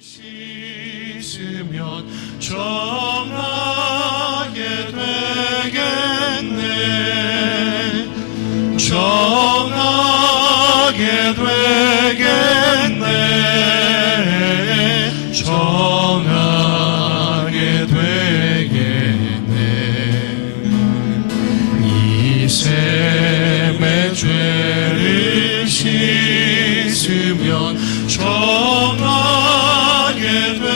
씻으면 정하게 되겠네. 정하게 되겠네. 정하게 되겠네. 이 셈의 죄를 씻으면 정하게 되겠네.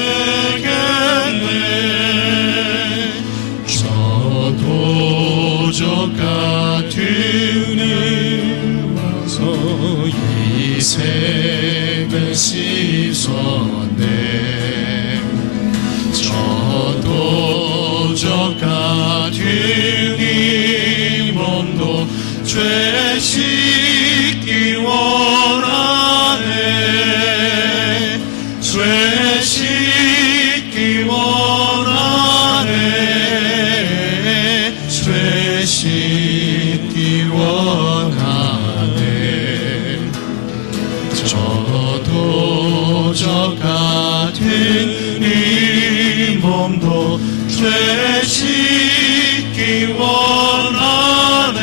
저 도적 같은 일 와서 이 셈을 씻었네. 저 도적 같은 이 몸도 죄 씻기 원하네. 죄 씻기 원하네. 죄 씻기 원하네. 저 도적 같은 이 몸도 죄 씻기 원하네.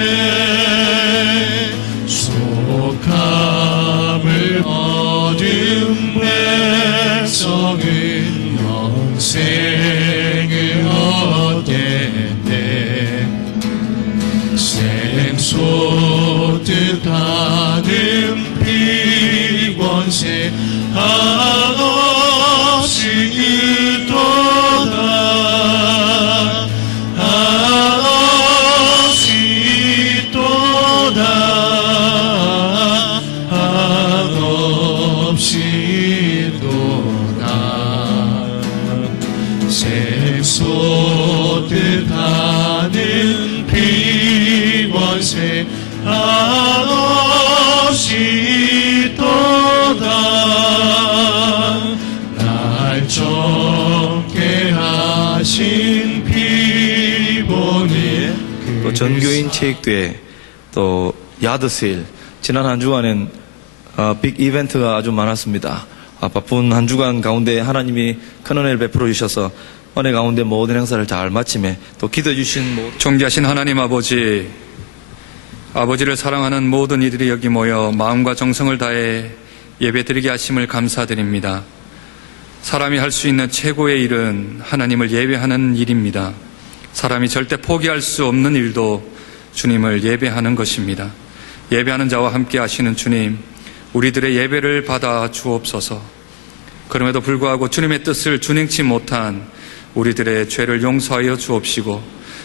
속함을 얻은 백성은 영생을 얻겠네. 샘솟듯 하는 피권세 한없이 있도다. 한없이 있도다. 한없이 있도다. 샘솟듯 하는 피권세 한없이 있도다. 날 젊게 하신 피보니 또 전교인 체육대회, 또 야드세일, 지난 한 주간엔 빅 이벤트가 아주 많았습니다. 바쁜 한 주간 가운데 하나님이 큰 은혜를 베풀어 주셔서 은혜 가운데 모든 행사를 잘 마침에 또 기도해 주신 존귀하신 하나님 아버지, 아버지를 사랑하는 모든 이들이 여기 모여 마음과 정성을 다해 예배드리게 하심을 감사드립니다. 사람이 할 수 있는 최고의 일은 하나님을 예배하는 일입니다. 사람이 절대 포기할 수 없는 일도 주님을 예배하는 것입니다. 예배하는 자와 함께 하시는 주님, 우리들의 예배를 받아 주옵소서. 그럼에도 불구하고 주님의 뜻을 준행치 못한 우리들의 죄를 용서하여 주옵시고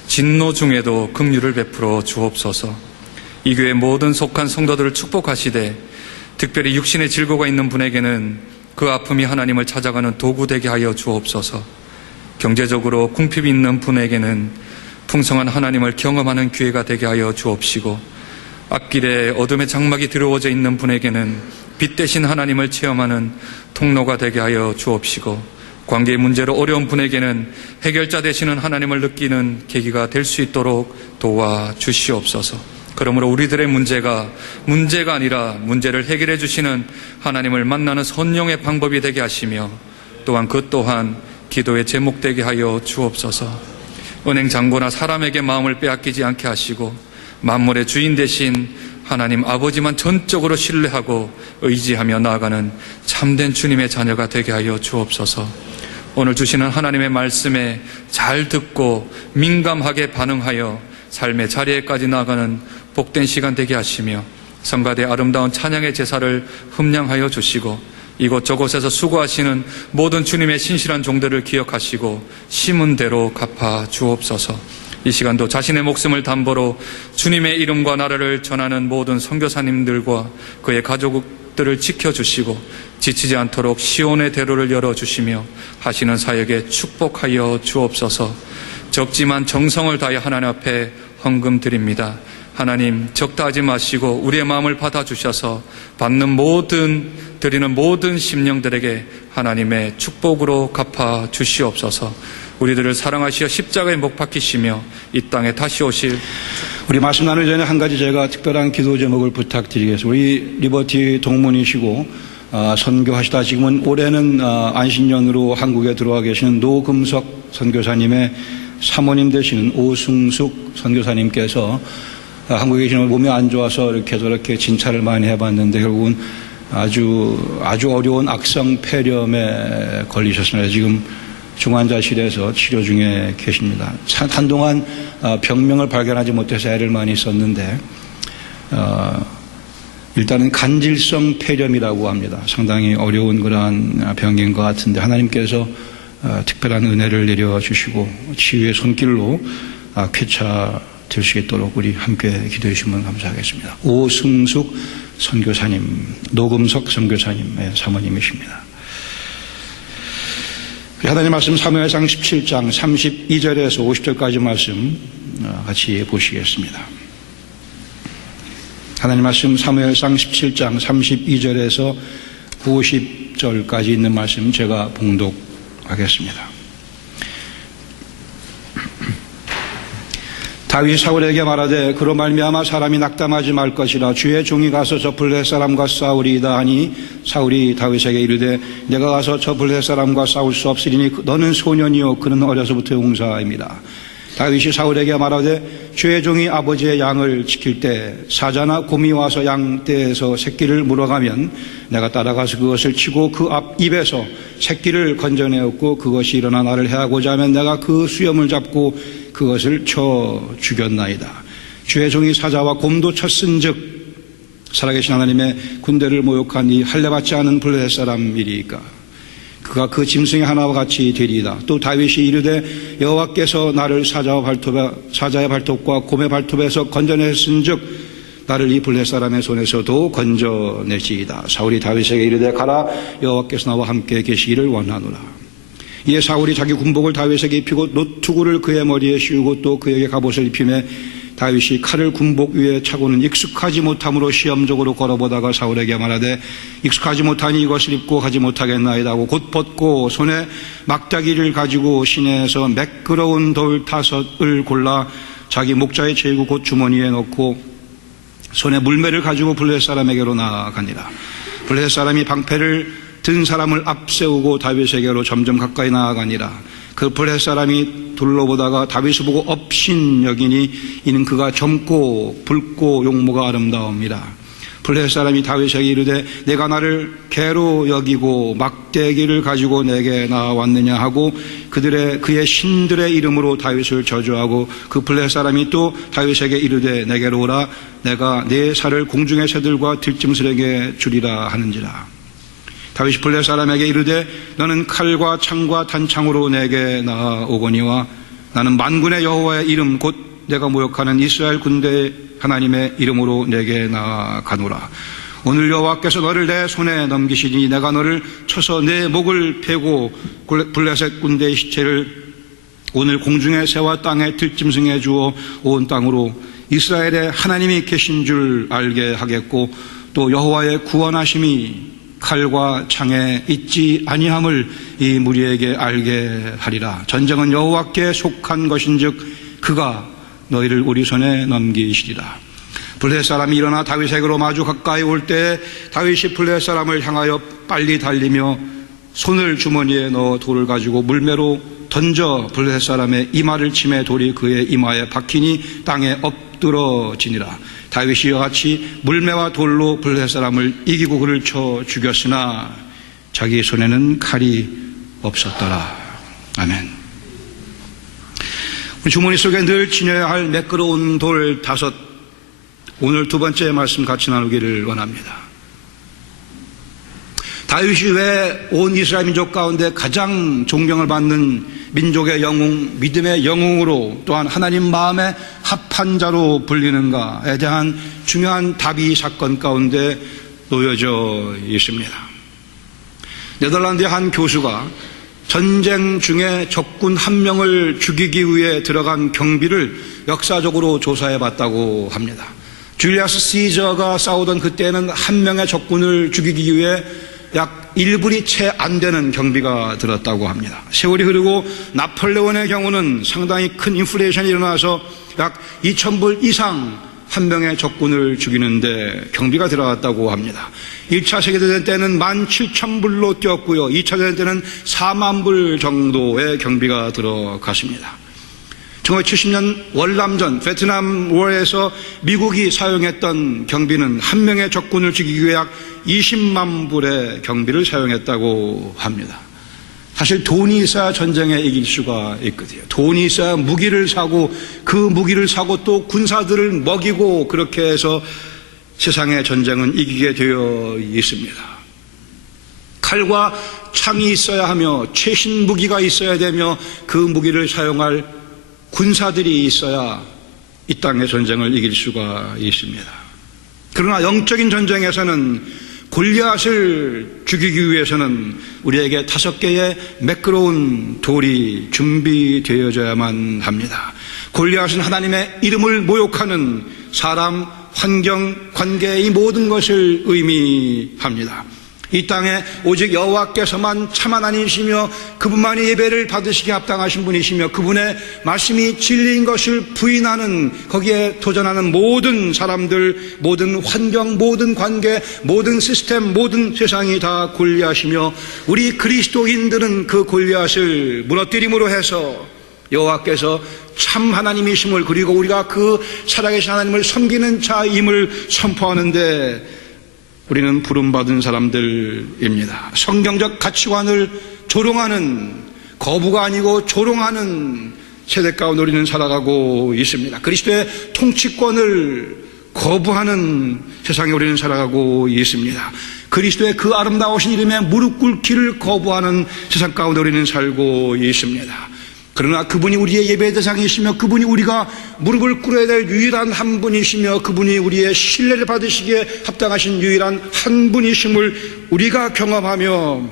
진노 중에도 긍휼을 베풀어 주옵소서. 이 교회 모든 속한 성도들을 축복하시되 특별히 육신의 질고가 있는 분에게는 그 아픔이 하나님을 찾아가는 도구 되게 하여 주옵소서. 경제적으로 궁핍이 있는 분에게는 풍성한 하나님을 경험하는 기회가 되게 하여 주옵시고, 앞길에 어둠의 장막이 들어오져 있는 분에게는 빛 대신 하나님을 체험하는 통로가 되게 하여 주옵시고, 관계의 문제로 어려운 분에게는 해결자 되시는 하나님을 느끼는 계기가 될 수 있도록 도와주시옵소서. 그러므로 우리들의 문제가 아니라 문제를 해결해 주시는 하나님을 만나는 선용의 방법이 되게 하시며, 또한 그 또한 기도의 제목 되게 하여 주옵소서. 은행 잔고나 사람에게 마음을 빼앗기지 않게 하시고 만물의 주인 되신 하나님 아버지만 전적으로 신뢰하고 의지하며 나아가는 참된 주님의 자녀가 되게 하여 주옵소서. 오늘 주시는 하나님의 말씀에 잘 듣고 민감하게 반응하여 삶의 자리에까지 나아가는 복된 시간 되게 하시며, 성가대 아름다운 찬양의 제사를 흠량하여 주시고 이곳저곳에서 수고하시는 모든 주님의 신실한 종들을 기억하시고 심은 대로 갚아 주옵소서. 이 시간도 자신의 목숨을 담보로 주님의 이름과 나라를 전하는 모든 선교사님들과 그의 가족들을 지켜주시고 지치지 않도록 시온의 대로를 열어주시며 하시는 사역에 축복하여 주옵소서. 적지만 정성을 다해 하나님 앞에 헌금 드립니다. 하나님, 적다 하지 마시고 우리의 마음을 받아주셔서 드리는 모든 심령들에게 하나님의 축복으로 갚아 주시옵소서. 우리들을 사랑하시어 십자가에 못 박히시며 이 땅에 다시 오실, 우리 말씀 나누기 전에 한 가지 제가 특별한 기도 제목을 부탁드리겠습니다. 우리 리버티 동문이시고 선교하시다 지금은 올해는 안신년으로 한국에 들어와 계시는 노금석 선교사님의 사모님 되시는 오승숙 선교사님께서 한국에 계시는 몸이 안 좋아서 이렇게 저렇게 진찰을 많이 해봤는데 결국은 아주 어려운 악성 폐렴에 걸리셨습니다. 지금 중환자실에서 치료 중에 계십니다. 한동안 병명을 발견하지 못해서 애를 많이 썼는데 일단은 간질성 폐렴이라고 합니다. 상당히 어려운 그러한 병인 것 같은데 하나님께서 특별한 은혜를 내려주시고 치유의 손길로 쾌차될 수 있도록 우리 함께 기도해 주시면 감사하겠습니다. 오승숙 선교사님, 노금석 선교사님의 사모님이십니다. 하나님 말씀 사무엘상 17장 32절에서 50절까지 말씀 같이 보시겠습니다. 하나님 말씀 사무엘상 17장 32절에서 50절까지 있는 말씀 제가 봉독하겠습니다. 다윗이 사울에게 말하되 그로 말미암아 사람이 낙담하지 말 것이라 주의 종이 가서 저 블레셋 사람과 싸우리이다 하니 사울이 다윗에게 이르되 내가 가서 저 블레셋 사람과 싸울 수 없으리니 너는 소년이요 그는 어려서부터 용사입니다. 다윗이 사울에게 말하되 주의 종이 아버지의 양을 지킬 때 사자나 곰이 와서 양떼에서 새끼를 물어가면 내가 따라가서 그것을 치고 그 앞 입에서 새끼를 건져내었고 그것이 일어나 나를 해하고자 하면 내가 그 수염을 잡고 그것을 쳐 죽였나이다. 주의 종이 사자와 곰도 쳤은즉 살아계신 하나님의 군대를 모욕한 이 할례받지 않은 블레셋 사람이리까 그가 그 짐승의 하나와 같이 되리이다. 또 다윗이 이르되 여호와께서 나를 사자의 발톱과 곰의 발톱에서 건져냈은즉 나를 이 블레셋 사람의 손에서도 건져내시이다. 사울이 다윗에게 이르되 가라 여호와께서 나와 함께 계시기를 원하노라. 이에 사울이 자기 군복을 다윗에게 입히고 노투구를 그의 머리에 씌우고 또 그에게 갑옷을 입히매 다윗이 칼을 군복 위에 차고는 익숙하지 못함으로 시험적으로 걸어보다가 사울에게 말하되 익숙하지 못하니 이것을 입고 가지 못하겠나이다 하고 곧 벗고 손에 막다기를 가지고 시내에서 매끄러운 돌 5을 골라 자기 목자에 채우고 곧 주머니에 넣고 손에 물매를 가지고 블레셋 사람에게로 나아가니라. 블레셋 사람이 방패를 든 사람을 앞세우고 다윗에게로 점점 가까이 나아가니라. 그 블레셋 사람이 둘러보다가 다윗을 보고 업신여기니 이는 그가 젊고 붉고 용모가 아름다움이라. 블레셋 사람이 다윗에게 이르되 내가 나를 개로 여기고 막대기를 가지고 내게 나왔느냐 하고 그의 신들의 이름으로 다윗을 저주하고 그 블레셋 사람이 또 다윗에게 이르되 내게로 오라 내가 네 살을 공중의 새들과 들짐승에게 주리라 하는지라. 다윗이 블레셋 사람에게 이르되 너는 칼과 창과 단창으로 내게 나아오거니와 나는 만군의 여호와의 이름 곧 내가 모욕하는 이스라엘 군대 하나님의 이름으로 내게 나아가노라. 오늘 여호와께서 너를 내 손에 넘기시니 내가 너를 쳐서 내 목을 베고 블레셋 군대의 시체를 오늘 공중의 새와 땅의 들짐승에 주어 온 땅으로 이스라엘의 하나님이 계신 줄 알게 하겠고 또 여호와의 구원하심이 칼과 창에 있지 아니함을 이 무리에게 알게 하리라. 전쟁은 여호와께 속한 것인즉 그가 너희를 우리 손에 넘기시리라. 블레셋 사람이 일어나 다윗에게로 마주 가까이 올 때 다윗이 블레셋 사람을 향하여 빨리 달리며 손을 주머니에 넣어 돌을 가지고 물매로 던져 블레셋 사람의 이마를 치매 돌이 그의 이마에 박히니 땅에 엎드러지니라. 다윗이 이와 같이 물매와 돌로 블레셋 사람을 이기고 그를 쳐 죽였으나 자기 손에는 칼이 없었더라. 아멘. 주머니 속에 늘 지녀야 할 매끄러운 돌 5, 오늘 두 번째 말씀 같이 나누기를 원합니다. 다윗이 왜 온 이스라엘 민족 가운데 가장 존경을 받는 민족의 영웅, 믿음의 영웅으로 또한 하나님 마음에 합한 자로 불리는가에 대한 중요한 답이 사건 가운데 놓여져 있습니다. 네덜란드의 한 교수가 전쟁 중에 적군 1명을 죽이기 위해 들어간 경비를 역사적으로 조사해 봤다고 합니다. 줄리아스 시저가 싸우던 그때는 1명의 적군을 죽이기 위해 약 1불이 채 안 되는 경비가 들었다고 합니다. 세월이 흐르고 나폴레온의 경우는 상당히 큰 인플레이션이 일어나서 약 2,000불 이상 한 명의 적군을 죽이는데 경비가 들어갔다고 합니다. 1차 세계대전 때는 17,000불로 뛰었고요. 2차 대전 때는 4만 불 정도의 경비가 들어갔습니다. 1970년 월남전 베트남 워에서 미국이 사용했던 경비는 한 명의 적군을 죽이기 위해 약 20만 불의 경비를 사용했다고 합니다. 사실 돈이 있어야 전쟁에 이길 수가 있거든요. 돈이 있어야 무기를 사고 그 무기를 사고 또 군사들을 먹이고 그렇게 해서 세상의 전쟁은 이기게 되어 있습니다. 칼과 창이 있어야 하며 최신 무기가 있어야 되며 그 무기를 사용할 군사들이 있어야 이 땅의 전쟁을 이길 수가 있습니다. 그러나 영적인 전쟁에서는 골리앗을 죽이기 위해서는 우리에게 5개의 매끄러운 돌이 준비되어져야만 합니다. 골리앗은 하나님의 이름을 모욕하는 사람, 환경, 관계 이 모든 것을 의미합니다. 이 땅에 오직 여호와께서만 참 하나님이시며 그분만이 예배를 받으시기에 합당하신 분이시며 그분의 말씀이 진리인 것을 부인하는 거기에 도전하는 모든 사람들, 모든 환경, 모든 관계, 모든 시스템, 모든 세상이 다 골리앗이며 우리 그리스도인들은 그 골리앗을 무너뜨림으로 해서 여호와께서 참 하나님이심을 그리고 우리가 그 살아계신 하나님을 섬기는 자임을 선포하는데 우리는 부름받은 사람들입니다. 성경적 가치관을 조롱하는 거부가 아니고 조롱하는 세대 가운데 우리는 살아가고 있습니다. 그리스도의 통치권을 거부하는 세상에 우리는 살아가고 있습니다. 그리스도의 그 아름다우신 이름에 무릎 꿇기를 거부하는 세상 가운데 우리는 살고 있습니다. 그러나 그분이 우리의 예배의 대상이시며 그분이 우리가 무릎을 꿇어야 될 유일한 한 분이시며 그분이 우리의 신뢰를 받으시기에 합당하신 유일한 한 분이심을 우리가 경험하며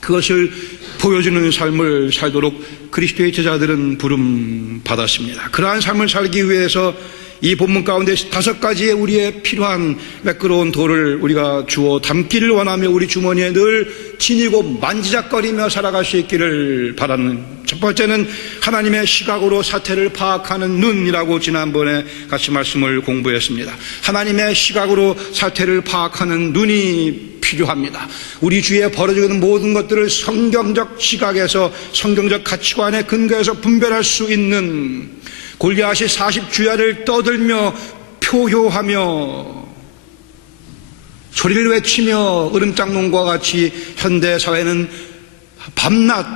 그것을 보여주는 삶을 살도록 그리스도의 제자들은 부름 받았습니다. 그러한 삶을 살기 위해서 이 본문 가운데 5가지의 우리의 필요한 매끄러운 돌을 우리가 주워 담기를 원하며 우리 주머니에 늘 지니고 만지작거리며 살아갈 수 있기를 바라는 첫 번째는 하나님의 시각으로 사태를 파악하는 눈이라고 지난번에 같이 말씀을 공부했습니다. 하나님의 시각으로 사태를 파악하는 눈이 필요합니다. 우리 주위에 벌어지고 있는 모든 것들을 성경적 시각에서 성경적 가치관에 근거해서 분별할 수 있는 골리앗이 40주야를 떠들며 표효하며 소리를 외치며 으름장롱과 같이 현대 사회는 밤낮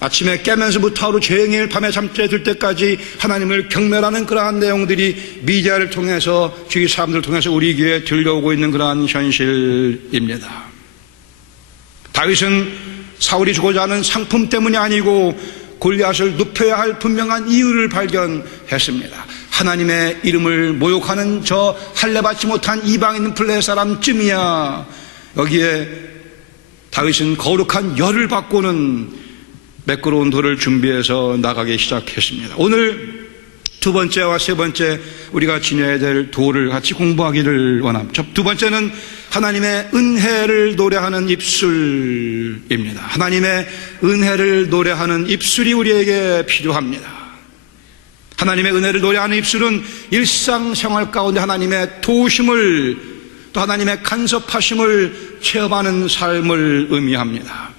아침에 깨면서부터 하루 종일 밤에 잠자리 들 때까지 하나님을 경멸하는 그러한 내용들이 미디어를 통해서 주위 사람들을 통해서 우리 귀에 들려오고 있는 그러한 현실입니다. 다윗은 사울이 주고자 하는 상품 때문이 아니고 골리앗을 눕혀야 할 분명한 이유를 발견했습니다. 하나님의 이름을 모욕하는 저 할례받지 못한 이방인 블레셋 사람쯤이야. 여기에 다윗은 거룩한 열을 받고는 매끄러운 돌을 준비해서 나가기 시작했습니다. 오늘 2번째와 3번째 우리가 지녀야 될 도를 같이 공부하기를 원합니다. 2번째는 하나님의 은혜를 노래하는 입술입니다. 하나님의 은혜를 노래하는 입술이 우리에게 필요합니다. 하나님의 은혜를 노래하는 입술은 일상생활 가운데 하나님의 도우심을 또 하나님의 간섭하심을 체험하는 삶을 의미합니다.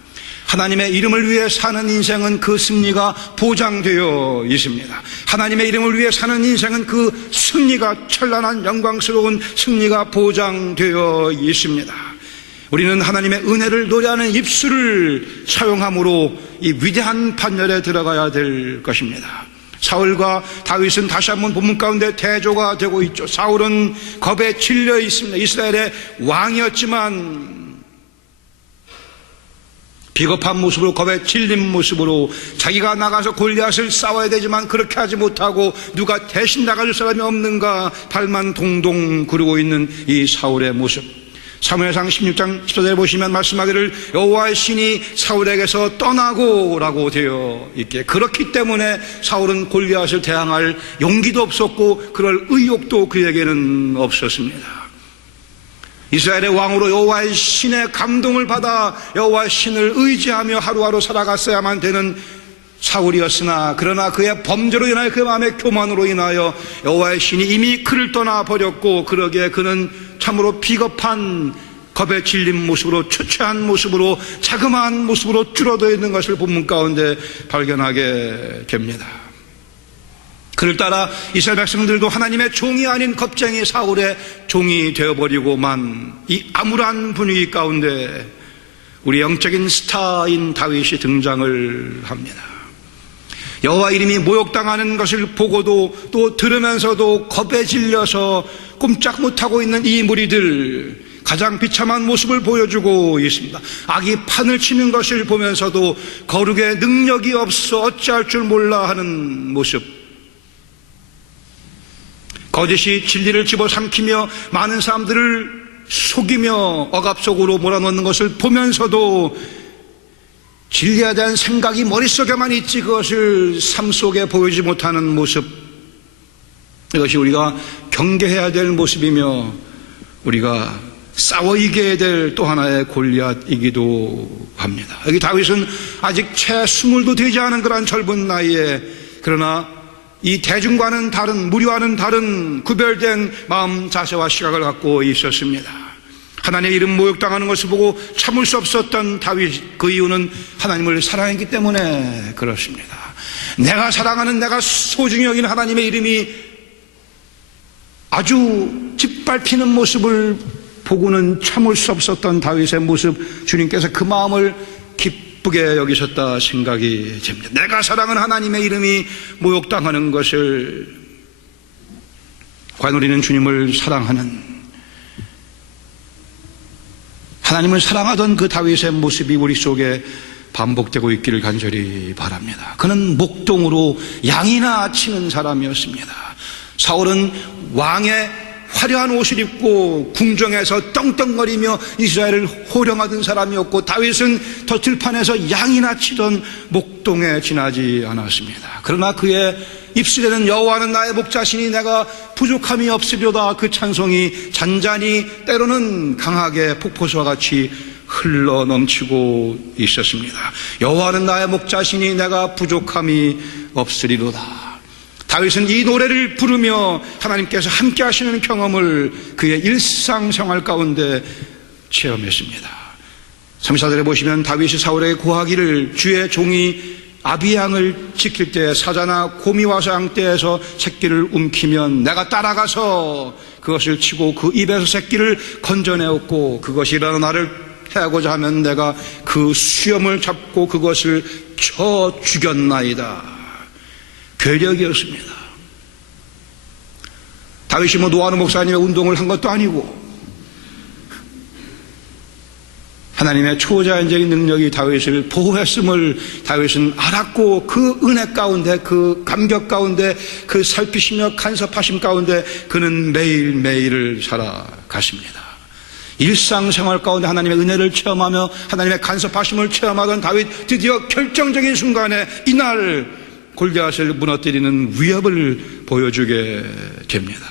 하나님의 이름을 위해 사는 인생은 그 승리가 보장되어 있습니다. 하나님의 이름을 위해 사는 인생은 그 승리가 찬란한 영광스러운 승리가 보장되어 있습니다. 우리는 하나님의 은혜를 노래하는 입술을 사용함으로 이 위대한 판결에 들어가야 될 것입니다. 사울과 다윗은 다시 한번 본문 가운데 대조가 되고 있죠. 사울은 겁에 질려 있습니다. 이스라엘의 왕이었지만 비겁한 모습으로 겁에 질린 모습으로 자기가 나가서 골리앗을 싸워야 되지만 그렇게 하지 못하고 누가 대신 나가줄 사람이 없는가 발만 동동 구르고 있는 이 사울의 모습. 사무엘상 16장 14절에 보시면 말씀하기를 여호와의 신이 사울에게서 떠나고 라고 되어 있기에 그렇기 때문에 사울은 골리앗을 대항할 용기도 없었고 그럴 의욕도 그에게는 없었습니다. 이스라엘의 왕으로 여호와의 신의 감동을 받아 여호와의 신을 의지하며 하루하루 살아갔어야만 되는 사울이었으나 그러나 그의 범죄로 인하여 그 마음의 교만으로 인하여 여호와의 신이 이미 그를 떠나 버렸고, 그러기에 그는 참으로 비겁한 겁에 질린 모습으로, 초췌한 모습으로, 자그마한 모습으로 줄어들어 있는 것을 본문 가운데 발견하게 됩니다. 그를 따라 이스라엘 백성들도 하나님의 종이 아닌 겁쟁이 사울의 종이 되어버리고만 이 암울한 분위기 가운데 우리 영적인 스타인 다윗이 등장을 합니다. 여호와 이름이 모욕당하는 것을 보고도 또 들으면서도 겁에 질려서 꼼짝 못하고 있는 이 무리들, 가장 비참한 모습을 보여주고 있습니다. 악이 판을 치는 것을 보면서도 거룩의 능력이 없어 어찌할 줄 몰라 하는 모습, 거짓이 진리를 집어삼키며 많은 사람들을 속이며 억압 속으로 몰아넣는 것을 보면서도 진리에 대한 생각이 머릿속에만 있지 그것을 삶 속에 보이지 못하는 모습, 이것이 우리가 경계해야 될 모습이며 우리가 싸워 이겨야 될 또 하나의 골리앗이기도 합니다. 여기 다윗은 아직 채 20도 되지 않은 그러한 젊은 나이에, 그러나 이 대중과는 다른, 무리와는 다른 구별된 마음, 자세와 시각을 갖고 있었습니다. 하나님의 이름 모욕당하는 것을 보고 참을 수 없었던 다윗, 그 이유는 하나님을 사랑했기 때문에 그렇습니다. 내가 사랑하는, 내가 소중히 여기는 하나님의 이름이 아주 짓밟히는 모습을 보고는 참을 수 없었던 다윗의 모습, 주님께서 그 마음을 기쁘게 여기셨다 생각이 됩니다. 내가 사랑하는 하나님의 이름이 모욕당하는 것을, 과연 우리는 주님을 사랑하는, 하나님을 사랑하던 그 다윗의 모습이 우리 속에 반복되고 있기를 간절히 바랍니다. 그는 목동으로 양이나 치는 사람이었습니다. 사울은 왕의 화려한 옷을 입고 궁정에서 떵떵거리며 이스라엘을 호령하던 사람이었고, 다윗은 더 들판에서 양이나 치던 목동에 지나지 않았습니다. 그러나 그의 입술에는 여호와는 나의 목자시니 내가 부족함이 없으려다, 그 찬송이 잔잔히 때로는 강하게 폭포수와 같이 흘러 넘치고 있었습니다. 여호와는 나의 목자시니 내가 부족함이 없으리로다. 다윗은 이 노래를 부르며 하나님께서 함께 하시는 경험을 그의 일상생활 가운데 체험했습니다. 34절에 보시면 다윗이 사울에게 고하기를, 주의 종이 아비양을 지킬 때 사자나 곰이 와서 양떼에서 새끼를 움키면 내가 따라가서 그것을 치고 그 입에서 새끼를 건져내었고, 그것이 일어나 나를 해하고자 하면 내가 그 수염을 잡고 그것을 쳐 죽였나이다. 괴력이었습니다. 다윗이 뭐 노아는 목사님의 운동을 한 것도 아니고, 하나님의 초자연적인 능력이 다윗을 보호했음을 다윗은 알았고, 그 은혜 가운데, 그 감격 가운데, 그 살피시며 간섭하심 가운데 그는 매일매일을 살아갔습니다. 일상생활 가운데 하나님의 은혜를 체험하며 하나님의 간섭하심을 체험하던 다윗, 드디어 결정적인 순간에 이날 골리앗을 무너뜨리는 위협을 보여주게 됩니다.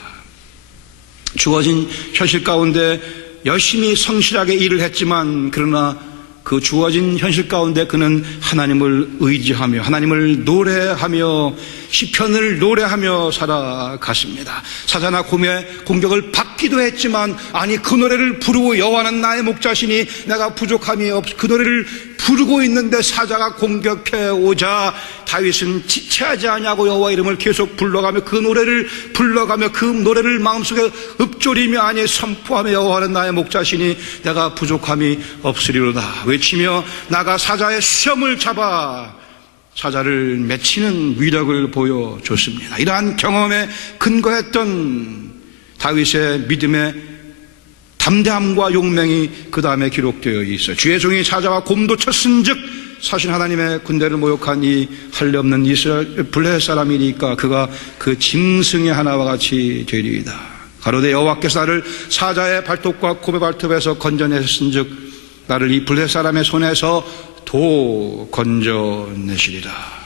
주어진 현실 가운데 열심히 성실하게 일을 했지만, 그러나 그 주어진 현실 가운데 그는 하나님을 의지하며 하나님을 노래하며 시편을 노래하며 살아갔습니다. 사자나 곰의 공격을 받기도 했지만, 아니 그 노래를 부르고 여호와는 나의 목자시니 내가 부족함이 없, 그 노래를 부르고 있는데 사자가 공격해 오자 다윗은 지체하지 않냐고 여호와 이름을 계속 불러가며 그 노래를 불러가며 그 노래를 마음속에 읊조리며 아니 선포하며 여호와는 나의 목자시니 내가 부족함이 없으리로다 외치며 나가 사자의 수염을 잡아 사자를 맺히는 위력을 보여줬습니다. 이러한 경험에 근거했던 다윗의 믿음의 담대함과 용맹이 그 다음에 기록되어 있어요. 주의 종이 사자와 곰도 쳤은즉 사실 하나님의 군대를 모욕한 이 할례없는 이스라엘 블레셋 사람이니까 그가 그 짐승의 하나와 같이 되리이다. 가로되 여호와께서 나를 사자의 발톱과 곰의 발톱에서 건져내셨은즉 나를 이 블레셋 사람의 손에서 도 건져내시리라.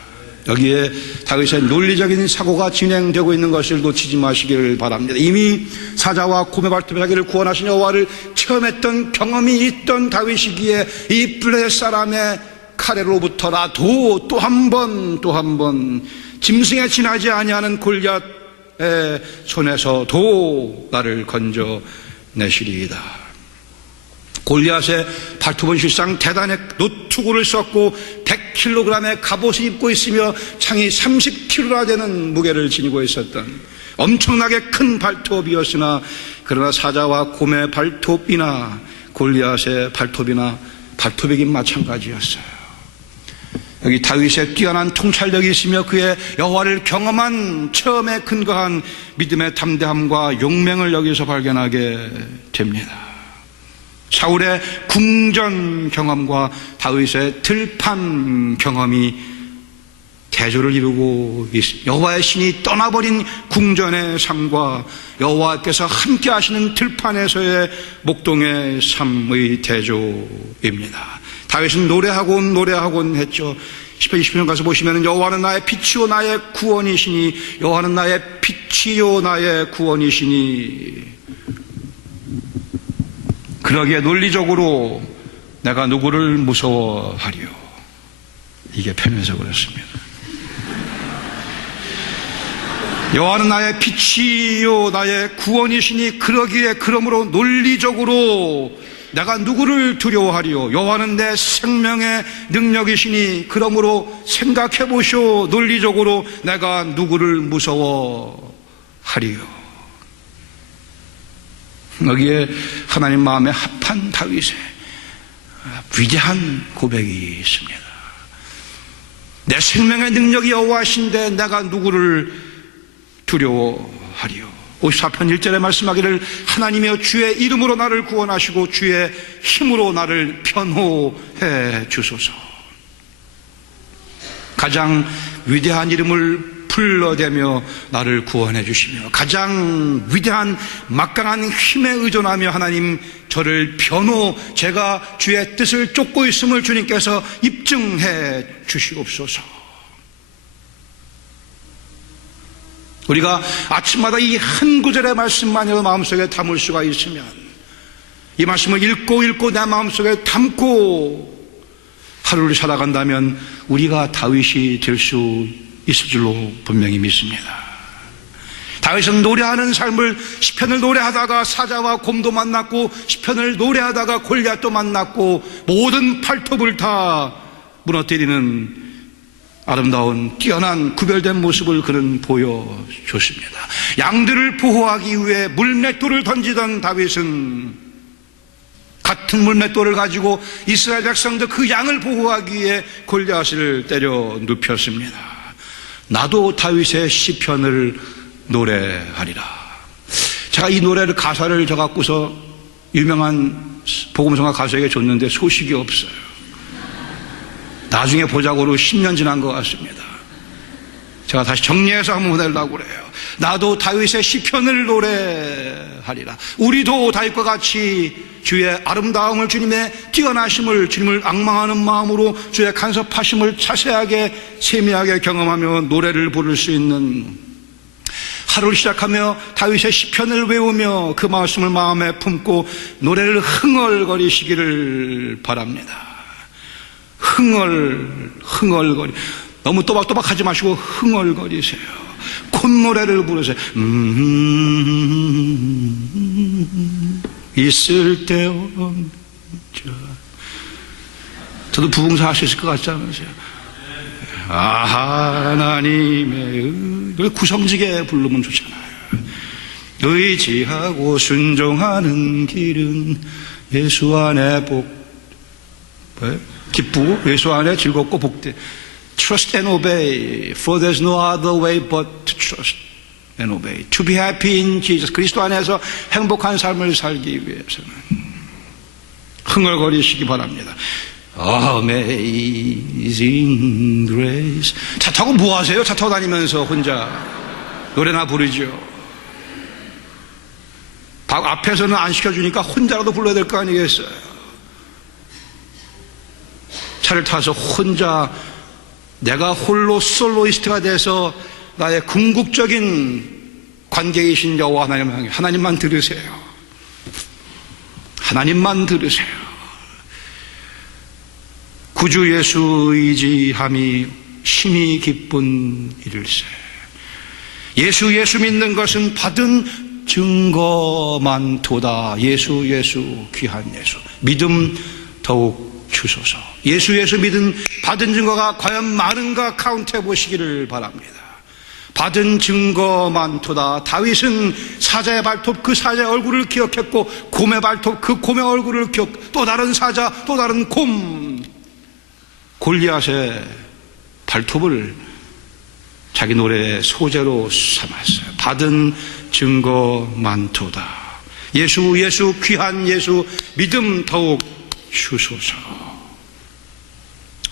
여기에 다윗의 논리적인 사고가 진행되고 있는 것을 놓치지 마시기를 바랍니다. 이미 사자와 곰의 발톱에 자기를 구원하신 여호와를 체험했던 경험이 있던 다윗이기에 이 블레셋 사람의 칼에로부터라도 또 한 번 짐승에 지나지 아니하는 골리앗의 손에서도 나를 건져내시리이다. 골리앗의 발톱은 실상 대단히 노투구를 썼고 100kg의 갑옷을 입고 있으며 창이 30kg나 되는 무게를 지니고 있었던 엄청나게 큰 발톱이었으나, 그러나 사자와 곰의 발톱이나 골리앗의 발톱이나 발톱이긴 마찬가지였어요. 여기 다윗의 뛰어난 통찰력이 있으며 그의 여호와를 경험한 체험에 근거한 믿음의 담대함과 용맹을 여기서 발견하게 됩니다. 사울의 궁전 경험과 다윗의 들판 경험이 대조를 이루고 있습니다. 여호와의 신이 떠나버린 궁전의 삶과 여호와께서 함께 하시는 들판에서의 목동의 삶의 대조입니다. 다윗은 노래하곤 했죠. 10편 20편 가서 보시면 여호와는 나의 빛이요 나의 구원이시니, 여호와는 나의 빛이요 나의 구원이시니. 그러기에 논리적으로 내가 누구를 무서워하리요. 이게 편해서 그렇습니다. 여호와는 나의 빛이요 나의 구원이시니, 그러기에 그러므로 논리적으로 내가 누구를 두려워하리요. 여호와는 내 생명의 능력이시니, 그러므로 생각해 보시오. 논리적으로 내가 누구를 무서워하리요. 여기에 하나님 마음에 합한 다윗의 위대한 고백이 있습니다. 내 생명의 능력이 여호와신데 내가 누구를 두려워하리요. 54편 1절에 말씀하기를 하나님이여 주의 이름으로 나를 구원하시고 주의 힘으로 나를 변호해 주소서. 가장 위대한 이름을 불러대며 나를 구원해 주시며, 가장 위대한 막강한 힘에 의존하며 하나님 저를 제가 주의 뜻을 쫓고 있음을 주님께서 입증해 주시옵소서. 우리가 아침마다 이 한 구절의 말씀만이라도 마음속에 담을 수가 있으면, 이 말씀을 읽고 내 마음속에 담고 하루를 살아간다면 우리가 다윗이 될 수 있을 줄로 분명히 믿습니다. 다윗은 노래하는 삶을, 시편을 노래하다가 사자와 곰도 만났고, 시편을 노래하다가 골리앗도 만났고, 모든 발톱을 다 무너뜨리는 아름다운 뛰어난 구별된 모습을 그는 보여줬습니다. 양들을 보호하기 위해 물맷돌을 던지던 다윗은 같은 물맷돌을 가지고 이스라엘 백성들 그 양을 보호하기 위해 골리앗을 때려 눕혔습니다. 나도 다윗의 시편을 노래하리라. 제가 이 노래를 가사를 적어갖고서 유명한 복음성가 가수에게 줬는데 소식이 없어요. 나중에 보자고로 10년 지난 것 같습니다. 제가 다시 정리해서 한번 보내려고 그래요. 나도 다윗의 시편을 노래하리라. 우리도 다윗과 같이 주의 아름다움을, 주님의 뛰어나심을, 주님을 앙망하는 마음으로 주의 간섭하심을 자세하게 세미하게 경험하며 노래를 부를 수 있는 하루를 시작하며 다윗의 시편을 외우며 그 말씀을 마음에 품고 노래를 흥얼거리시기를 바랍니다. 흥얼거리. 너무 또박또박 하지 마시고 흥얼거리세요. 콧노래를 부르세요. 있을 때 얹혀. 저도 부흥사 할 수 있을 것 같지 않으세요? 하나님의 구성지게 부르면 좋잖아요. 의지하고 순종하는 길은 예수 안에 기쁘고 예수 안에 즐겁고 복돼. Trust and obey, for there's no other way but to trust and obey. To be happy in Jesus. 그리스도 안에서 행복한 삶을 살기 위해서는 흥얼거리시기 바랍니다. Amazing grace. 차 타고 뭐 하세요? 차 타고 다니면서 혼자 노래나 부르죠. 앞에서는 안 시켜주니까 혼자라도 불러야 될 거 아니겠어요? 차를 타서 혼자 내가 홀로 솔로이스트가 돼서 나의 궁극적인 관계이신 여호와 하나님 향해 하나님만 들으세요. 하나님만 들으세요. 구주 예수 의지함이 심히 기쁜 일일세. 예수 믿는 것은 받은 증거만도다. 예수 귀한 예수. 믿음 더욱 주소서. 예수 받은 증거가 과연 많은가 카운트해 보시기를 바랍니다. 받은 증거만도다. 다윗은 사자의 발톱, 그 사자의 얼굴을 기억했고, 곰의 발톱, 그 곰의 얼굴을 또 다른 사자, 또 다른 곰, 골리앗의 발톱을 자기 노래의 소재로 삼았어요. 받은 증거만도다. 예수 귀한 예수, 믿음 더욱 주소서.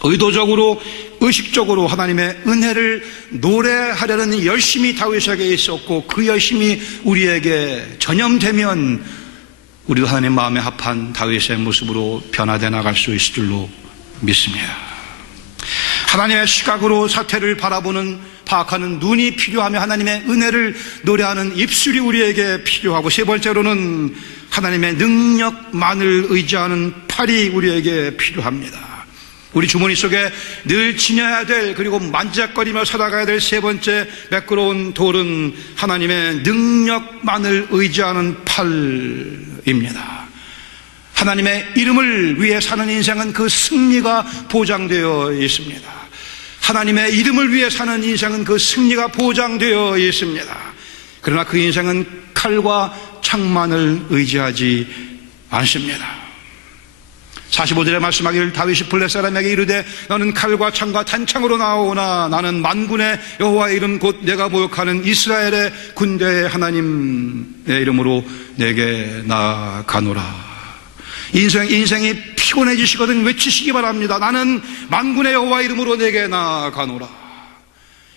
의도적으로, 의식적으로 하나님의 은혜를 노래하려는 열심이 다윗에게 있었고, 그 열심이 우리에게 전염되면 우리도 하나님 마음에 합한 다윗의 모습으로 변화되어 나갈 수 있을 줄로 믿습니다. 하나님의 시각으로 사태를 파악하는 눈이 필요하며, 하나님의 은혜를 노래하는 입술이 우리에게 필요하고, 세 번째로는 하나님의 능력만을 의지하는 팔이 우리에게 필요합니다. 우리 주머니 속에 늘 지녀야 될, 그리고 만지작거리며 살아가야 될 세 번째 매끄러운 돌은 하나님의 능력만을 의지하는 팔입니다. 하나님의 이름을 위해 사는 인생은 그 승리가 보장되어 있습니다. 하나님의 이름을 위해 사는 인생은 그 승리가 보장되어 있습니다. 그러나 그 인생은 칼과 창만을 의지하지 않습니다. 45절에 말씀하기를 다윗이 블레 사람에게 이르되 너는 칼과 창과 단창으로 나오나 나는 만군의 여호와의 이름 곧 내가 모욕하는 이스라엘의 군대의 하나님의 이름으로 내게 나아가노라. 인생이 피곤해지시거든 외치시기 바랍니다. 나는 만군의 여호와의 이름으로 내게 나아가노라.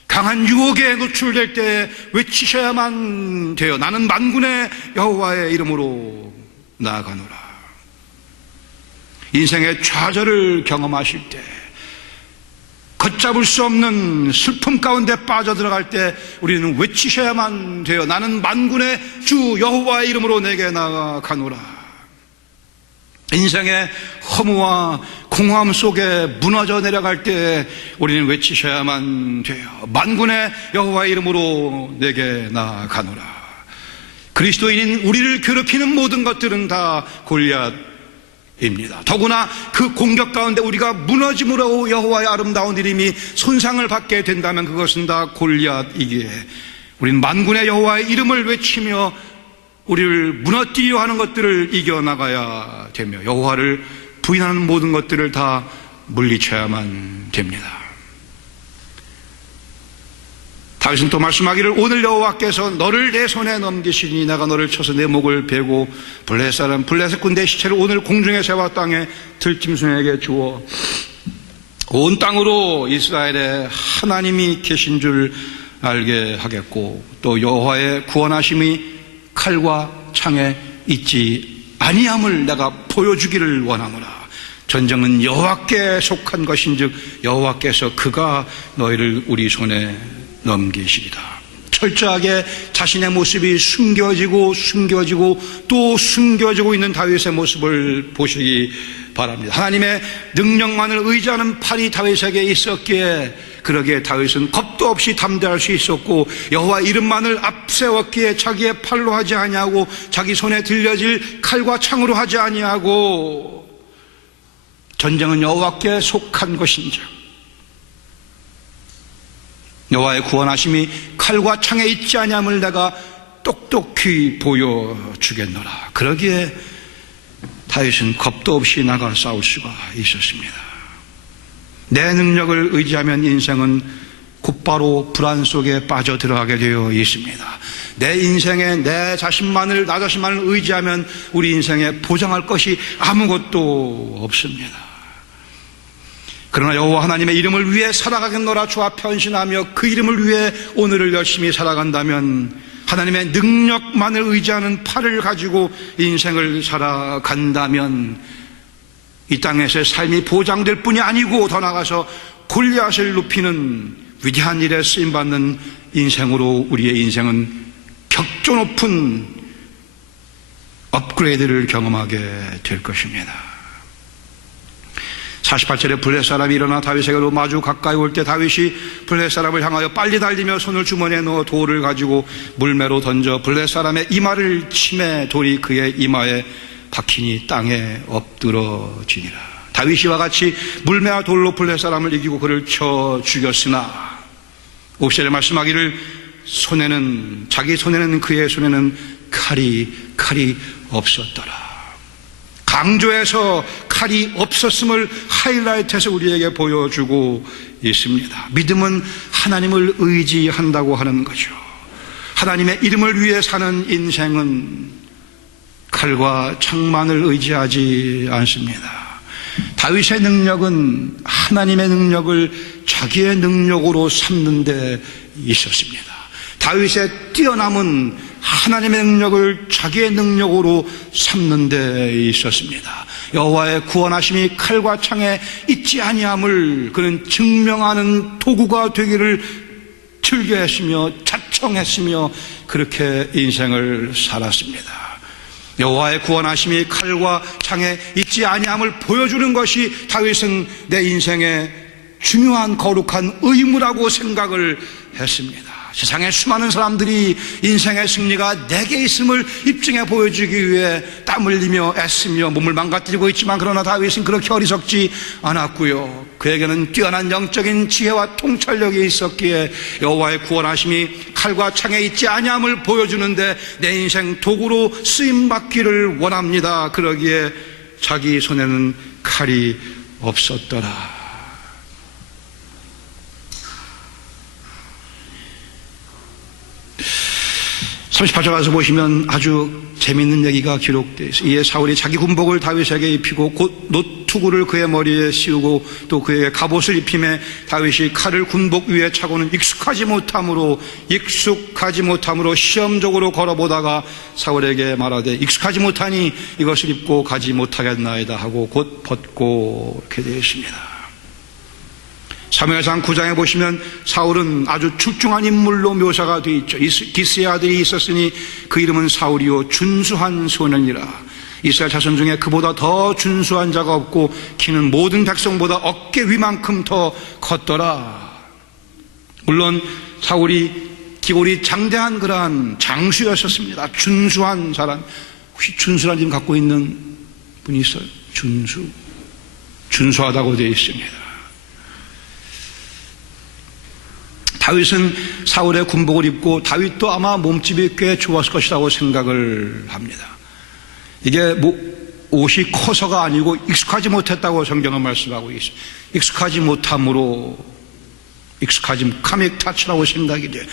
강한 유혹에 노출될 때 외치셔야만 돼요. 나는 만군의 여호와의 이름으로 나아가노라. 인생의 좌절을 경험하실 때, 걷잡을 수 없는 슬픔 가운데 빠져들어갈 때 우리는 외치셔야만 돼요. 나는 만군의 주 여호와의 이름으로 내게 나아가노라. 인생의 허무와 공허함 속에 무너져 내려갈 때 우리는 외치셔야만 돼요. 만군의 여호와의 이름으로 내게 나아가노라. 그리스도인인 우리를 괴롭히는 모든 것들은 다 골리앗입니다. 더구나 그 공격 가운데 우리가 무너짐으로 여호와의 아름다운 이름이 손상을 받게 된다면 그것은 다 골리앗이기에 우리는 만군의 여호와의 이름을 외치며 우리를 무너뜨리려 하는 것들을 이겨나가야 되며 여호와를 부인하는 모든 것들을 다 물리쳐야만 됩니다. 다윗은 또 말씀하기를 오늘 여호와께서 너를 내 손에 넘기시니 내가 너를 쳐서 내 목을 베고 블레셋 군대의 시체를 오늘 공중에 세워 땅에 들짐승에게 주어 온 땅으로 이스라엘의 하나님이 계신 줄 알게 하겠고 또 여호와의 구원하심이 칼과 창에 있지 아니함을 내가 보여주기를 원하노라. 전쟁은 여호와께 속한 것인즉 여호와께서 그가 너희를 우리 손에 넘기시리라. 철저하게 자신의 모습이 숨겨지고 또 숨겨지고 있는 다윗의 모습을 보시기 바랍니다. 하나님의 능력만을 의지하는 팔이 다윗에게 있었기에 그러기에 다윗은 겁도 없이 담대할 수 있었고 여호와 이름만을 앞세웠기에 자기의 팔로 하지 아니하고 자기 손에 들려질 칼과 창으로 하지 아니하고 전쟁은 여호와께 속한 것인즉 여호와의 구원하심이 칼과 창에 있지 아니함을 내가 똑똑히 보여주겠노라. 그러기에 다윗은 겁도 없이 나가 싸울 수가 있었습니다. 내 능력을 의지하면 인생은 곧바로 불안 속에 빠져들어가게 되어 있습니다. 내 인생에 나 자신만을 의지하면 우리 인생에 보장할 것이 아무것도 없습니다. 그러나 여호와 하나님의 이름을 위해 살아가겠노라. 주와 편신하며 그 이름을 위해 오늘을 열심히 살아간다면 하나님의 능력만을 의지하는 팔을 가지고 인생을 살아간다면 이 땅에서의 삶이 보장될 뿐이 아니고 더 나아가서 골리앗을 눕히는 위대한 일에 쓰임받는 인생으로 우리의 인생은 격조 높은 업그레이드를 경험하게 될 것입니다. 48절에 블레셋 사람이 일어나 다윗에게로 마주 가까이 올 때 다윗이 블레셋 사람을 향하여 빨리 달리며 손을 주머니에 넣어 돌을 가지고 물매로 던져 블레셋 사람의 이마를 치매 돌이 그의 이마에 박히니 땅에 엎드러지니라. 다윗이와 같이 물매와 돌로 블레셋 사람을 이기고 그를 쳐 죽였으나 5절에 말씀하기를 자기 손에는 그의 손에는 칼이 없었더라. 강조해서 칼이 없었음을 하이라이트해서 우리에게 보여주고 있습니다. 믿음은 하나님을 의지한다고 하는 거죠. 하나님의 이름을 위해 사는 인생은 칼과 창만을 의지하지 않습니다. 다윗의 능력은 하나님의 능력을 자기의 능력으로 삼는 데 있었습니다. 다윗의 뛰어남은 하나님의 능력을 자기의 능력으로 삼는 데 있었습니다. 여호와의 구원하심이 칼과 창에 있지 아니함을 그는 증명하는 도구가 되기를 즐겨했으며 자청했으며 그렇게 인생을 살았습니다. 여호와의 구원하심이 칼과 창에 있지 아니함을 보여주는 것이 다윗은 내 인생의 중요한 거룩한 의무라고 생각을 했습니다. 세상에 수많은 사람들이 인생의 승리가 내게 있음을 입증해 보여주기 위해 땀 흘리며 애쓰며 몸을 망가뜨리고 있지만 그러나 다윗은 그렇게 어리석지 않았고요. 그에게는 뛰어난 영적인 지혜와 통찰력이 있었기에 여호와의 구원하심이 칼과 창에 있지 아니함을 보여주는데 내 인생 도구로 쓰임받기를 원합니다. 그러기에 자기 손에는 칼이 없었더라. 38절 가서 보시면 아주 재미있는 얘기가 기록되어 있어요. 이에 사울이 자기 군복을 다윗에게 입히고 곧 노투구를 그의 머리에 씌우고 또 그에게 갑옷을 입히매 다윗이 칼을 군복 위에 차고는 익숙하지 못함으로 시험적으로 걸어보다가 사울에게 말하되 익숙하지 못하니 이것을 입고 가지 못하겠나이다 하고 곧 벗고 이렇게 되어 있습니다. 사무엘상 9장에 보시면 사울은 아주 출중한 인물로 묘사가 되어 있죠. 기스의 아들이 있었으니 그 이름은 사울이요 준수한 소년이라. 이스라엘 자손 중에 그보다 더 준수한 자가 없고 키는 모든 백성보다 어깨 위만큼 더 컸더라. 물론 사울이 기골이 장대한 그러한 장수였었습니다. 준수한 사람. 혹시 준수란 이름 갖고 있는 분이 있어요? 준수하다고 되어 있습니다. 다윗은 사울의 군복을 입고 다윗도 아마 몸집이 꽤 좋았을 것이라고 생각을 합니다. 이게 옷이 커서가 아니고 익숙하지 못했다고 성경은 말씀하고 있습니다. 익숙하지 못함으로 카믹 타치라고 생각이 돼요.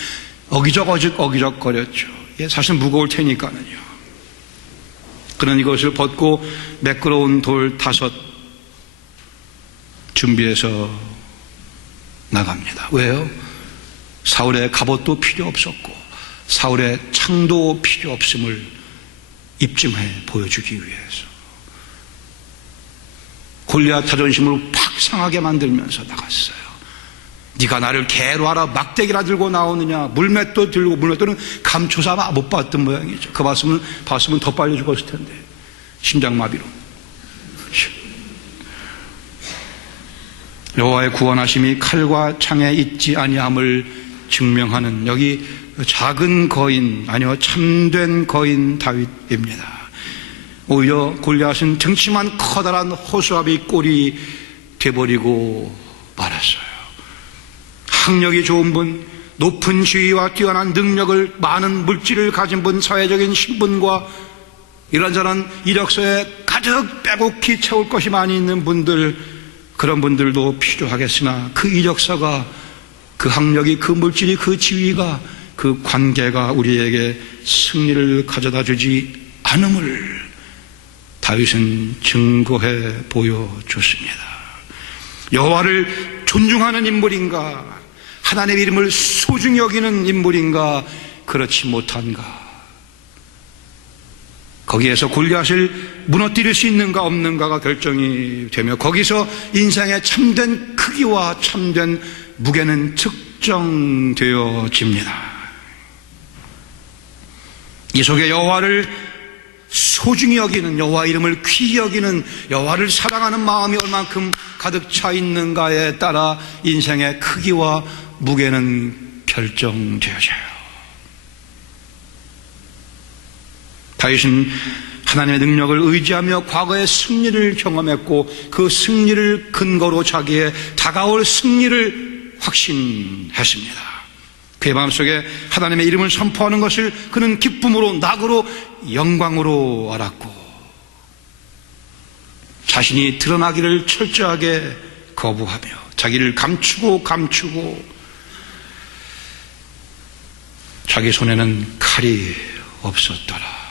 어기적거렸죠. 사실 무거울 테니까는요. 그는 이것을 벗고 매끄러운 돌 5 준비해서 나갑니다. 왜요? 사울의 갑옷도 필요 없었고 사울의 창도 필요 없음을 입증해 보여주기 위해서 골리앗 자존심을 팍 상하게 만들면서 나갔어요. 네가 나를 개로 하라 막대기라 들고 나오느냐. 물맷도 들고, 물맷도는 감초사 못 봤던 모양이죠. 그거 봤으면 더 빨리 죽었을 텐데 심장마비로. 여호와의 구원하심이 칼과 창에 있지 아니함을 증명하는 여기 작은 거인, 아니요 참된 거인 다윗입니다. 오히려 골리앗은 등치만 커다란 호수아비 꼴이 돼버리고 말았어요. 학력이 좋은 분, 높은 지위와 뛰어난 능력을, 많은 물질을 가진 분, 사회적인 신분과 이런저런 이력서에 가득 빼곡히 채울 것이 많이 있는 분들, 그런 분들도 필요하겠으나 그 이력서가, 그 학력이, 그 물질이, 그 지위가, 그 관계가 우리에게 승리를 가져다 주지 않음을 다윗은 증거해 보여줬습니다. 여호와를 존중하는 인물인가, 하나님의 이름을 소중히 여기는 인물인가, 그렇지 못한가, 거기에서 골리앗을 무너뜨릴 수 있는가 없는가가 결정이 되며 거기서 인생의 참된 크기와 참된 무게는 측정되어집니다. 이 속에 여호와를 소중히 여기는, 여호와 이름을 귀히 여기는, 여호와를 사랑하는 마음이 얼만큼 가득 차 있는가에 따라 인생의 크기와 무게는 결정되어져요. 다윗은 하나님의 능력을 의지하며 과거의 승리를 경험했고 그 승리를 근거로 자기의 다가올 승리를 확신했습니다. 그의 마음속에 하나님의 이름을 선포하는 것을 그는 기쁨으로, 낙으로, 영광으로 알았고 자신이 드러나기를 철저하게 거부하며 자기를 감추고 자기 손에는 칼이 없었더라.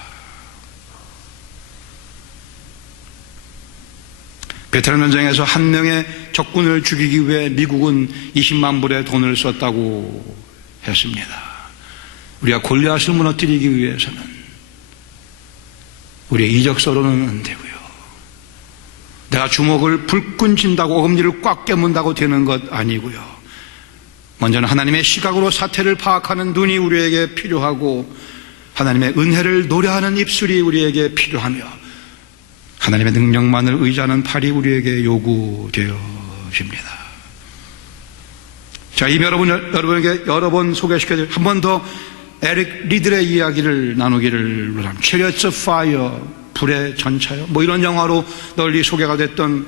베트남 전쟁에서 한 명의 적군을 죽이기 위해 미국은 20만 불의 돈을 썼다고 했습니다. 우리가 골리앗을 무너뜨리기 위해서는 우리의 이적서로는 안 되고요. 내가 주먹을 불끈 쥔다고 어금니를 꽉 깨문다고 되는 것 아니고요. 먼저는 하나님의 시각으로 사태를 파악하는 눈이 우리에게 필요하고 하나님의 은혜를 노래하는 입술이 우리에게 필요하며 하나님의 능력만을 의지하는 팔이 우리에게 요구되어집니다. 자, 여러분에게 여러 번 소개시켜드릴 한 번 더 에릭 리들의 이야기를 나누기를 원합니다. Chariots of Fire, 불의 전차요. 뭐 이런 영화로 널리 소개가 됐던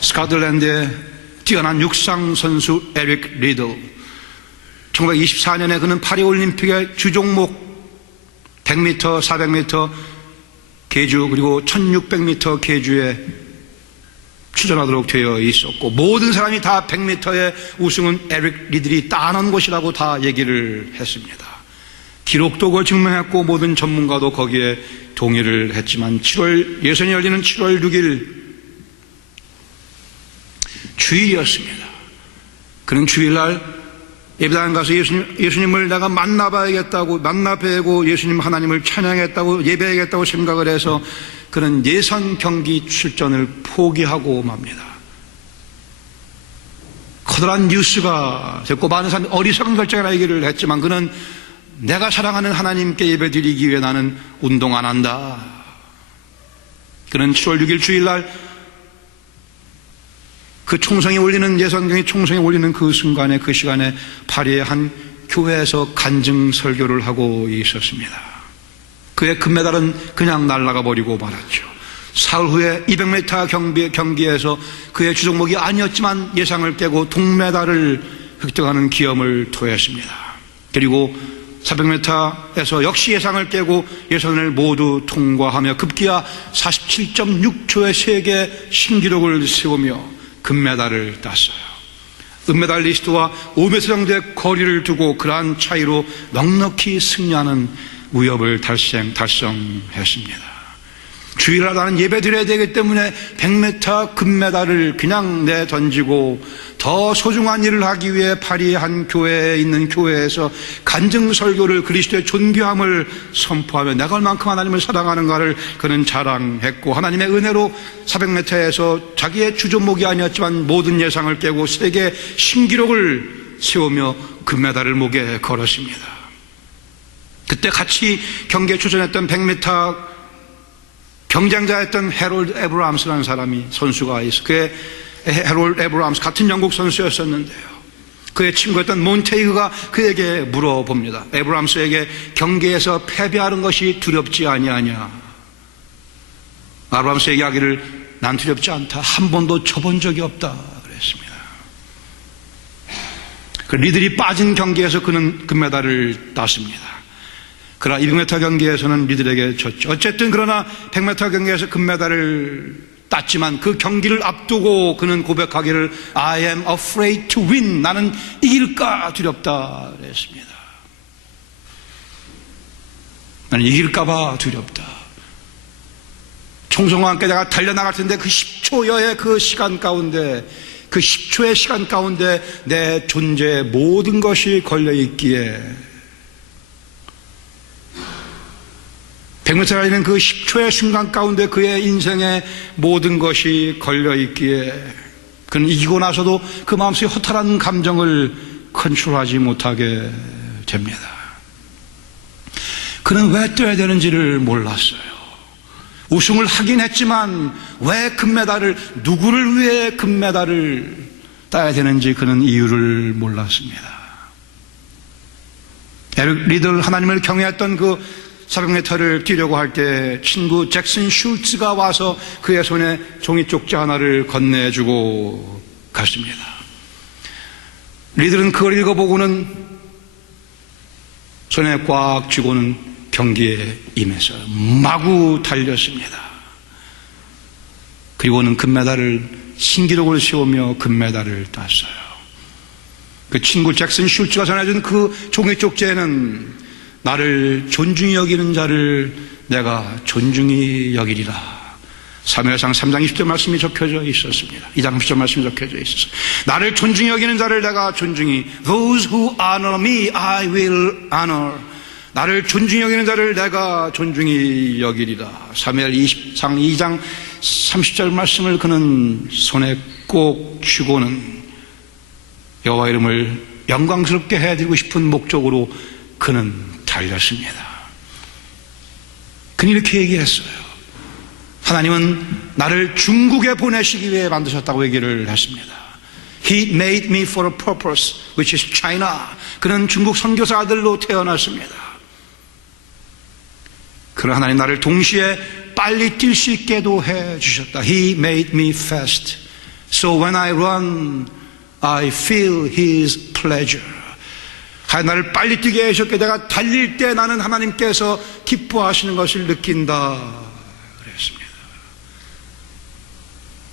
스코틀랜드의 뛰어난 육상 선수 에릭 리들. 1924년에 그는 파리올림픽의 주종목 100m, 400m 계주 그리고 1600m 계주에 출전하도록 되어 있었고 모든 사람이 다 100m의 우승은 에릭 리들이 따는 것이라고 다 얘기를 했습니다. 기록도 그걸 증명했고 모든 전문가도 거기에 동의를 했지만 예선이 열리는 7월 6일 주일이었습니다. 그는 주일날 예배당 가서 예수님을 내가 만나뵈고 예수님 하나님을 찬양했다고 예배하겠다고 생각을 해서 그는 예선 경기 출전을 포기하고 맙니다. 커다란 뉴스가 됐고 많은 사람이 어리석은 결정이라 얘기를 했지만 그는 내가 사랑하는 하나님께 예배드리기 위해 나는 운동 안 한다. 그는 7월 6일 주일날 그 총성이 울리는 예선경이 총성이 울리는 그 순간에 그 시간에 파리의 한 교회에서 간증 설교를 하고 있었습니다. 그의 금메달은 그냥 날아가 버리고 말았죠. 사흘 후에 200m 경기에서 그의 주종목이 아니었지만 예상을 깨고 동메달을 획득하는 기염을 토했습니다. 그리고 400m에서 역시 예상을 깨고 예선을 모두 통과하며 급기야 47.6초의 세계 신기록을 세우며 금메달을 땄어요. 은메달리스트와 5m 정도의 거리를 두고 그러한 차이로 넉넉히 승리하는 위협을 달성했습니다. 주일날 나는 예배 드려야 되기 때문에 100m 금메달을 그냥 내던지고 더 소중한 일을 하기 위해 파리 한 교회에 있는 교회에서 간증 설교를 그리스도의 존귀함을 선포하며 내가 얼만큼 하나님을 사랑하는가를 그는 자랑했고 하나님의 은혜로 400m에서 자기의 주종목이 아니었지만 모든 예상을 깨고 세계 신기록을 세우며 금메달을 목에 걸었습니다. 그때 같이 경기에 출전했던 100m 경쟁자였던 해롤드 에브람스라는 사람이 선수가 있어. 그의 해롤드 에브람스 같은 영국 선수였었는데요. 그의 친구였던 몬테이그가 그에게 물어봅니다. 에브람스에게 경기에서 패배하는 것이 두렵지 아니하냐? 에브람스의 이야기를 난 두렵지 않다. 한 번도 져본 적이 없다. 그랬습니다. 그 리들이 빠진 경기에서 그는 금메달을 땄습니다. 그러나 200m 경기에서는 리들에게 졌죠. 어쨌든 그러나 100m 경기에서 금메달을 땄지만 그 경기를 앞두고 그는 고백하기를 I am afraid to win. 나는 이길까 두렵다 그랬습니다. 나는 이길까 봐 두렵다. 총성과 함께 내가 달려나갈 텐데 그 10초여의 그 시간 가운데 그 10초의 시간 가운데 내 존재의 모든 것이 걸려있기에 100m 달리는 그 10초의 순간 가운데 그의 인생의 모든 것이 걸려있기에 그는 이기고 나서도 그 마음속에 허탈한 감정을 컨트롤하지 못하게 됩니다. 그는 왜 떠야 되는지를 몰랐어요. 우승을 하긴 했지만 왜 금메달을, 누구를 위해 금메달을 따야 되는지 그는 이유를 몰랐습니다. 에릭 리들, 하나님을 경외했던 그 400m를 뛰려고 할 때 친구 잭슨 슐츠가 와서 그의 손에 종이 쪽지 하나를 건네주고 갔습니다. 리들은 그걸 읽어보고는 손에 꽉 쥐고는 경기에 임했어요. 마구 달렸습니다. 그리고는 금메달을, 신기록을 세우며 금메달을 땄어요. 그 친구 잭슨 슐츠가 전해준 그 종이 쪽지에는 나를 존중히 여기는 자를 내가 존중히 여기리라. 사무엘상 3장 20절 말씀이 적혀져 있었습니다. 2장 10절 말씀이 적혀져 있었어요. 나를 존중히 여기는 자를 내가 존중히, Those who honor me, I will honor. 나를 존중히 여기는 자를 내가 존중히 여기리라. 사무엘상 2장 30절 말씀을 그는 손에 꼭 쥐고는 여호와 이름을 영광스럽게 해드리고 싶은 목적으로 그는 달렸습니다. 그는 이렇게 얘기했어요. 하나님은 나를 중국에 보내시기 위해 만드셨다고 얘기를 했습니다. He made me for a purpose, which is China. 그는 중국 선교사 아들로 태어났습니다. 그러나 하나님 나를 동시에 빨리 뛸 수 있게도 해주셨다. He made me fast. So when I run, I feel His pleasure. 나를 빨리 뛰게 하셨기에 내가 달릴 때 나는 하나님께서 기뻐하시는 것을 느낀다 그랬습니다.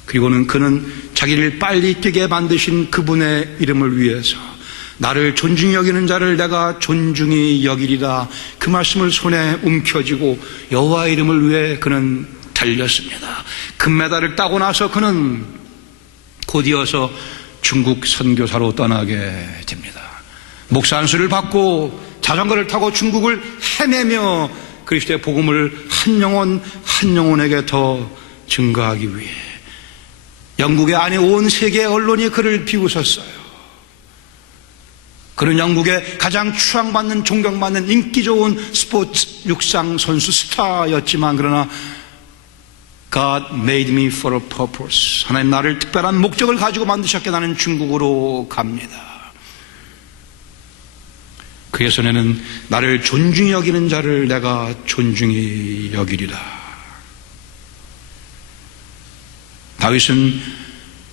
그리고는 그는 자기를 빨리 뛰게 만드신 그분의 이름을 위해서 나를 존중히 여기는 자를 내가 존중히 여기리라, 그 말씀을 손에 움켜쥐고 여호와의 이름을 위해 그는 달렸습니다. 금메달을 따고 나서 그는 곧이어서 중국 선교사로 떠나게 됩니다. 목사 안수를 받고 자전거를 타고 중국을 헤매며 그리스도의 복음을 한 영혼 한 영혼에게 더 증거하기 위해 영국의 아니 온 세계 언론이 그를 비웃었어요. 그는 영국의 가장 추앙받는, 존경받는 인기 좋은 스포츠 육상 선수 스타였지만, 그러나 God made me for a purpose. 하나님 나를 특별한 목적을 가지고 만드셨기에 나는 중국으로 갑니다. 그의 손에는 나를 존중히 여기는 자를 내가 존중히 여기리라. 다윗은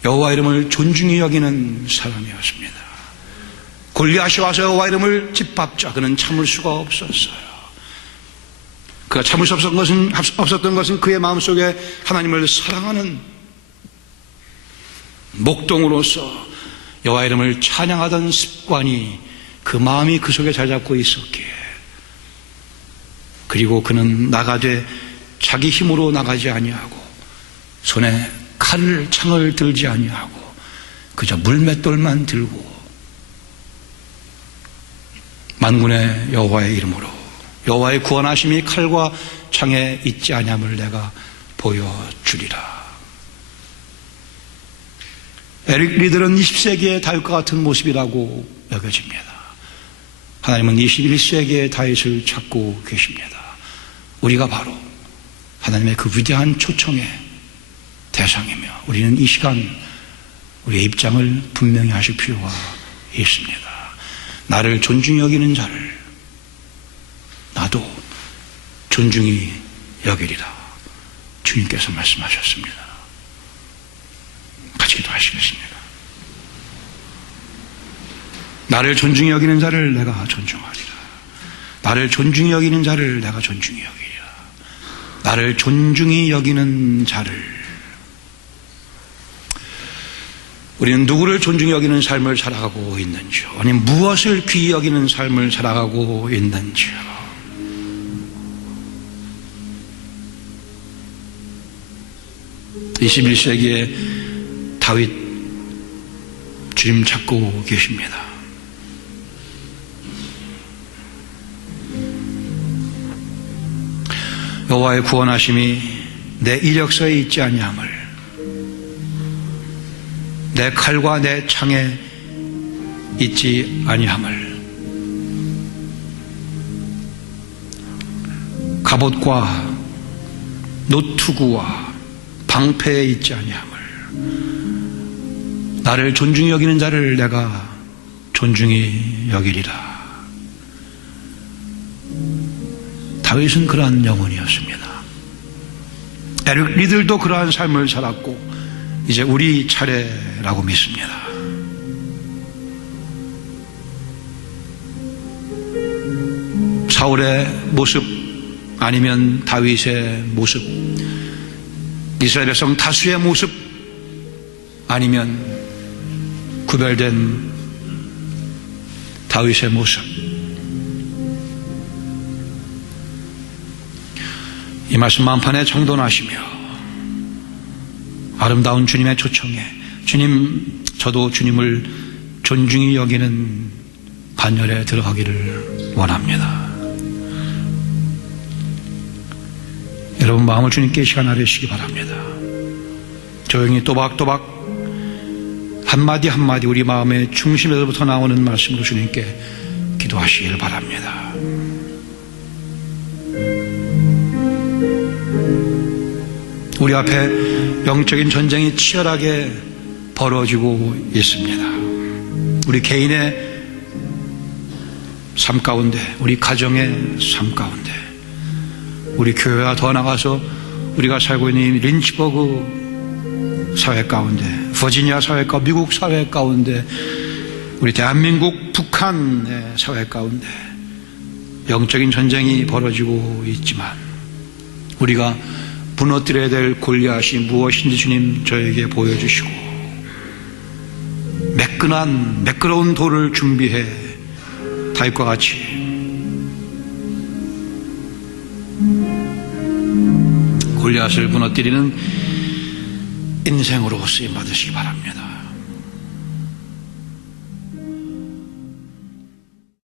여호와 이름을 존중히 여기는 사람이었습니다. 골리앗이 와서 여호와 이름을 짓밟자 그는 참을 수가 없었어요. 그가 참을 수 없었던 것은 그의 마음속에 하나님을 사랑하는 목동으로서 여호와 이름을 찬양하던 습관이, 그 마음이 그 속에 잘 잡고 있었기에, 그리고 그는 나가되 자기 힘으로 나가지 아니하고 손에 칼을, 창을 들지 아니하고 그저 물맷돌만 들고 만군의 여호와의 이름으로 여호와의 구원하심이 칼과 창에 있지 아니함을 내가 보여주리라. 에릭 리들은 20세기의 다윗과 같은 모습이라고 여겨집니다. 하나님은 21세기의 다윗을 찾고 계십니다. 우리가 바로 하나님의 그 위대한 초청의 대상이며, 우리는 이 시간 우리의 입장을 분명히 하실 필요가 있습니다. 나를 존중히 여기는 자를 나도 존중히 여기리라. 주님께서 말씀하셨습니다. 같이 기도하시겠습니다. 나를 존중히 여기는 자를 내가 존중하리라. 나를 존중히 여기는 자를 내가 존중히 여기리라. 나를 존중히 여기는 자를. 우리는 누구를 존중히 여기는 삶을 살아가고 있는지요? 아니면 무엇을 귀히 여기는 삶을 살아가고 있는지요? (21세기에) 다윗 주님 찾고 계십니다. 여호와의 구원하심이 내 이력서에 있지 아니함을, 내 칼과 내 창에 있지 아니함을, 갑옷과 노투구와 방패에 있지 아니함을, 나를 존중히 여기는 자를 내가 존중히 여기리라. 다윗은 그러한 영혼이었습니다. 에릭 리들도 그러한 삶을 살았고 이제 우리 차례라고 믿습니다. 사울의 모습 아니면 다윗의 모습, 이스라엘 백성 다수의 모습 아니면 구별된 다윗의 모습, 이 말씀 만판에 정돈하시며 아름다운 주님의 초청에, 주님, 저도 주님을 존중히 여기는 반열에 들어가기를 원합니다. 여러분 마음을 주님께 이 시간 아뢰시기 바랍니다. 조용히 또박또박 한마디 한마디 우리 마음의 중심에서부터 나오는 말씀으로 주님께 기도하시길 바랍니다. 우리 앞에 영적인 전쟁이 치열하게 벌어지고 있습니다. 우리 개인의 삶 가운데, 우리 가정의 삶 가운데, 우리 교회와 더 나가서 우리가 살고 있는 린치버그 사회 가운데, 버지니아 사회 가운데, 미국 사회 가운데, 우리 대한민국, 북한의 사회 가운데 영적인 전쟁이 벌어지고 있지만 우리가 무너뜨려야 될 골리앗이 무엇인지 주님 저에게 보여주시고 매끄러운 돌을 준비해 다윗과 같이 골리앗을 무너뜨리는 인생으로 쓰임 받으시기 바랍니다.